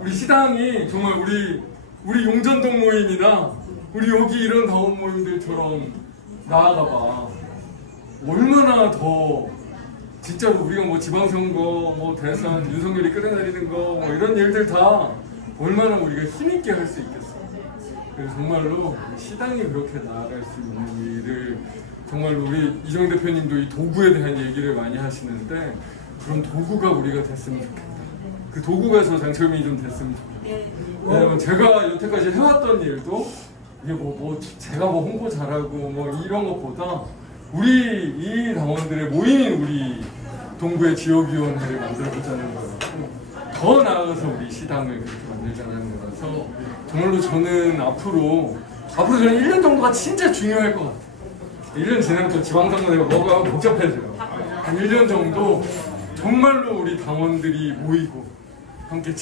우리 시당이 정말 우리 우리 용전동 모임이나 우리 여기 이런 다원 모임들처럼 나아가봐 얼마나 더 진짜로 우리가 뭐 지방선거 뭐 대선 윤석열이 끌어내리는 거 뭐 이런 일들 다 얼마나 우리가 힘있게 할 수 있겠어 그래서 정말로 시당이 그렇게 나아갈 수 있는 일을 정말로 우리 이정 대표님도 이 도구에 대한 얘기를 많이 하시는데 그런 도구가 우리가 됐으면 좋겠다. 그 도구가 저 장철민이 좀 됐으면 좋겠다. 왜냐면 제가 여태까지 해왔던 일도 이게 뭐, 뭐 제가 뭐 홍보 잘하고 뭐 이런 것보다 우리 이 당원들의 모임인 우리 동구의 지역위원회를 만들어보자는 거였고 더 나아가서 우리 시당을 그렇게 만들자는 거라서 정말로 저는 앞으로 앞으로 저는 1년 정도가 진짜 중요할 것 같아요. 1년 지나면 또 지방선거 내가 뭐가 복잡해져요. 한 1년 정도 정말로 우리 당원들이 모이고 함께